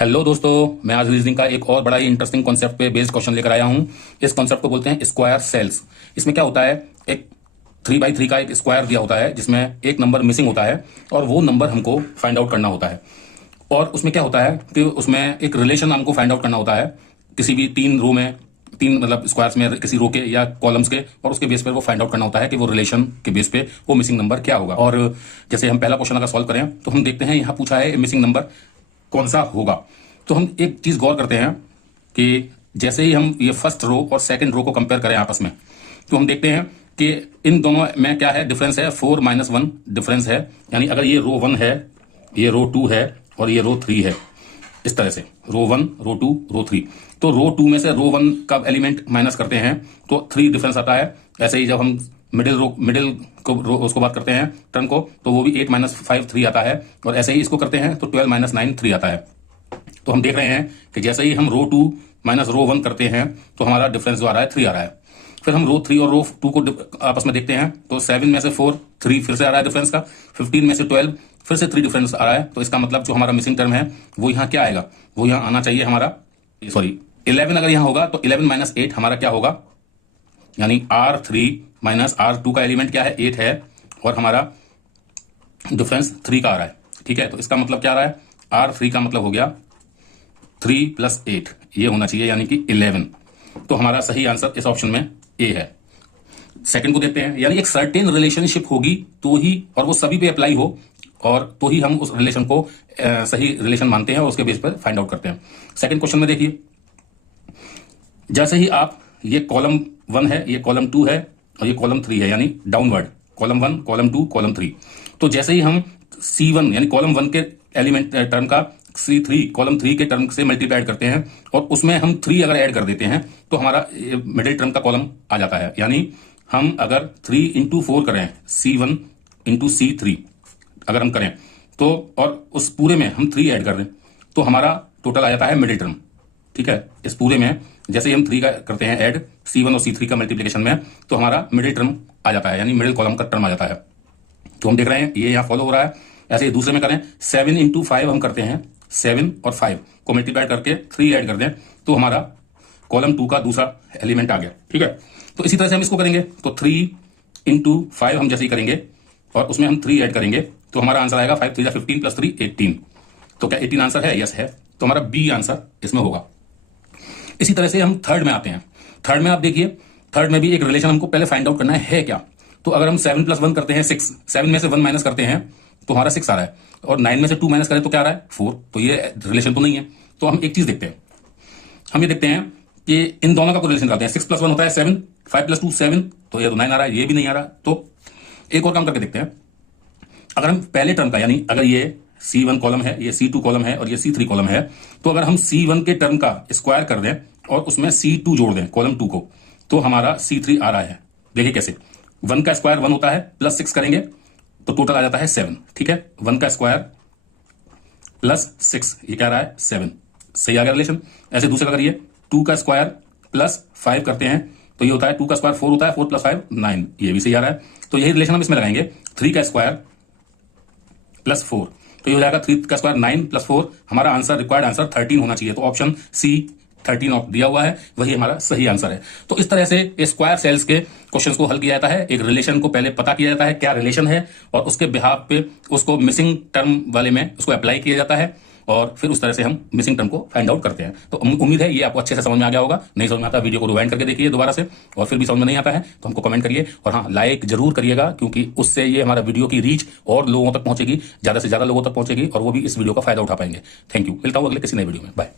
Hello दोस्तों, मैं आज रीजनिंग का एक और बड़ा ही इंटरेस्टिंग कॉन्सेप्ट पे बेस्ड क्वेश्चन लेकर आया हूं। इस कॉन्सेप्ट को बोलते हैं स्क्वायर सेल्स। इसमें क्या होता है, एक 3x3 का एक स्क्वायर दिया होता है जिसमें एक नंबर मिसिंग होता है और वो नंबर हमको फाइंड आउट करना होता है। और उसमें क्या होता है कि उसमें एक रिलेशन हमको फाइंड आउट करना होता है किसी भी तीन रो में, तीन मतलब स्क्वायर्स में किसी रो के या कॉलम्स के, और उसके बेस पर वो फाइंड आउट करना होता है कि वो रिलेशन के बेस पे वो मिसिंग नंबर क्या होगा। और जैसे हम पहला क्वेश्चन अगर सॉल्व करें तो हम देखते हैं यहाँ पूछा है मिसिंग नंबर कौन सा होगा। तो हम एक चीज गौर करते हैं कि जैसे ही हम ये फर्स्ट रो और सेकंड रो को कंपेयर करें आपस में, तो हम देखते हैं कि इन दोनों में क्या है, डिफरेंस है 4 - 1 डिफरेंस है। यानी अगर ये रो 1 है, ये रो 2 है और ये रो 3 है, इस तरह से रो 1 रो 2 रो 3, तो रो 2 में से रो 1 का एलिमेंट माइनस करते हैं तो 3 डिफरेंस आता है। ऐसे ही जब हम मिडिल को उसको बात करते हैं टर्म को, तो वो भी 8 - 5 3 आता है। और ऐसे ही इसको करते हैं तो 12 - 9 3 आता है। तो हम देख रहे हैं कि जैसे ही हम रो 2 माइनस रो 1 करते हैं तो हमारा डिफरेंस जो आ रहा है 3 आ रहा है। फिर हम रो 3 और रो 2 को आपस में देखते हैं तो 7 में से 4 3 फिर से आ रहा है डिफरेंस का, 15 में से 12 फिर से 3 डिफरेंस आ रहा है। तो इसका मतलब जो हमारा मिसिंग टर्म है वो यहाँ क्या आएगा, वो यहाँ आना चाहिए हमारा, सॉरी 11 अगर यहाँ होगा तो 11 - 8 हमारा क्या होगा, यानी R3 - R2 का एलिमेंट क्या है, 8 है और हमारा डिफरेंस 3 का आ रहा है। ठीक है, तो इसका मतलब क्या आ रहा है, R3 का मतलब हो गया 3 + 8, ये होना चाहिए यानी कि 11। तो हमारा सही आंसर इस ऑप्शन में ए है। सेकंड को देखते हैं, यानी एक सर्टेन रिलेशनशिप होगी तो ही, और वो सभी पे अप्लाई हो, और तो ही हम उस रिलेशन को सही रिलेशन मानते हैं और उसके बेस पर फाइंड आउट करते हैं। सेकंड क्वेश्चन में देखिए, जैसे ही आप ये कॉलम 1 है, ये कॉलम 2 है और ये कॉलम 3 है, यानी डाउनवर्ड कॉलम 1 कॉलम 2 कॉलम 3, तो जैसे ही हम C1 यानी कॉलम 1 के एलिमेंट टर्म का C3 कॉलम 3 के टर्म से मल्टीप्लाई करते हैं और उसमें हम 3 अगर ऐड कर देते हैं तो हमारा मिडिल टर्म का कॉलम आ जाता है। यानी हम अगर 3 × 4 करें, C1 × C3 अगर हम करें तो, और उस पूरे में हम 3 ऐड कर दें तो हमारा टोटल आ जाता है मिडिल टर्म। ठीक है, इस पूरे में जैसे ही हम 3 का करते हैं ऐड C1 और C3 का मल्टीप्लिकेशन में, तो हमारा मिडिल टर्म आ जाता है, यानी मिडिल कॉलम का टर्म आ जाता है। तो हम देख रहे हैं ये यहाँ फॉलो हो रहा है। ऐसे ही दूसरे में करें, 7 × 5 हम करते हैं, 7 और 5 को मल्टीप्लाई करके 3 ऐड कर दें तो हमारा कॉलम 2 का दूसरा एलिमेंट आ गया। ठीक है, तो इसी तरह से हम इसको करेंगे तो 3 × 5 हम जैसे ही करेंगे और उसमें हम 3 ऐड करेंगे तो हमारा आंसर आएगा 5 × 3 = 15 + 3 18। तो क्या 18 आंसर है? यस है। तो हमारा बी आंसर इसमें होगा। इसी तरह से हम थर्ड में आते हैं। थर्ड में आप देखिए, थर्ड में भी एक रिलेशन हमको पहले फाइंड आउट करना है क्या। तो अगर हम 7 + 1 करते हैं 6, 7 में से 1 माइनस करते हैं तो हमारा 6 आ रहा है, और 9 में से 2 माइनस करें तो क्या आ रहा है, 4। तो ये रिलेशन तो नहीं है। तो हम एक चीज देखते हैं, हम ये देखते हैं कि इन दोनों का कोई रिलेशन निकालते हैं। 6 + 1 होता है 7, 5 + 2 7, तो ये तो 9 आ रहा है, ये भी नहीं आ रहा। तो एक और काम करके देखते हैं, अगर हम पहले टर्म का, यानी अगर ये C1 कॉलम है, ये C2 कॉलम है और ये C3 कॉलम है, तो अगर हम C1 के टर्म का स्क्वायर कर दें और उसमें C2 जोड़ दें कॉलम 2 को, तो हमारा C3 आ रहा है। देखिए कैसे, 1 का स्क्वायर 1 होता है, प्लस 6 करेंगे तो टोटल आ जाता है 7। ठीक है, 1 का स्क्वायर प्लस 6, ये क्या आ रहा है, 7। सही आ गया रिलेशन। ऐसे दूसरे का करिए, 2 का स्क्वायर प्लस 5 करते हैं तो ये होता है 2 का स्क्वायर 4 होता है, 4 + 5 9, ये भी सही आ रहा है। तो यही रिलेशन हम इसमें लगाएंगे, 3 का स्क्वायर प्लस 4, तो ये हो जाएगा 3 का स्क्वायर 9 + 4, हमारा आंसर रिक्वायर्ड आंसर 13 होना चाहिए। तो ऑप्शन सी 13 दिया हुआ है, वही हमारा सही आंसर है। तो इस तरह से स्क्वायर सेल्स के क्वेश्चंस को हल किया जाता है। एक रिलेशन को पहले पता किया जाता है क्या रिलेशन है, और उसके बिहाफ पे उसको मिसिंग टर्म वाले में उसको अप्लाई किया जाता है, और फिर उस तरह से हम मिसिंग टर्म को फाइंड आउट करते हैं। तो उम्मीद है ये आपको अच्छे से समझ में आ गया होगा। नहीं समझ में आता वीडियो को रिवाइंड करके देखिए दोबारा से, और फिर भी समझ में नहीं आता है तो हमको कमेंट करिए, और हाँ लाइक जरूर करिएगा, क्योंकि उससे ये हमारा वीडियो की रीच और लोगों तक पहुंचेगी, ज्यादा से ज्यादा लोगों तक पहुंचेगी, और वो भी इस वीडियो का फायदा उठा पाएंगे। थैंक यू, मिलता हूं अगले किसी नए वीडियो में। बाय।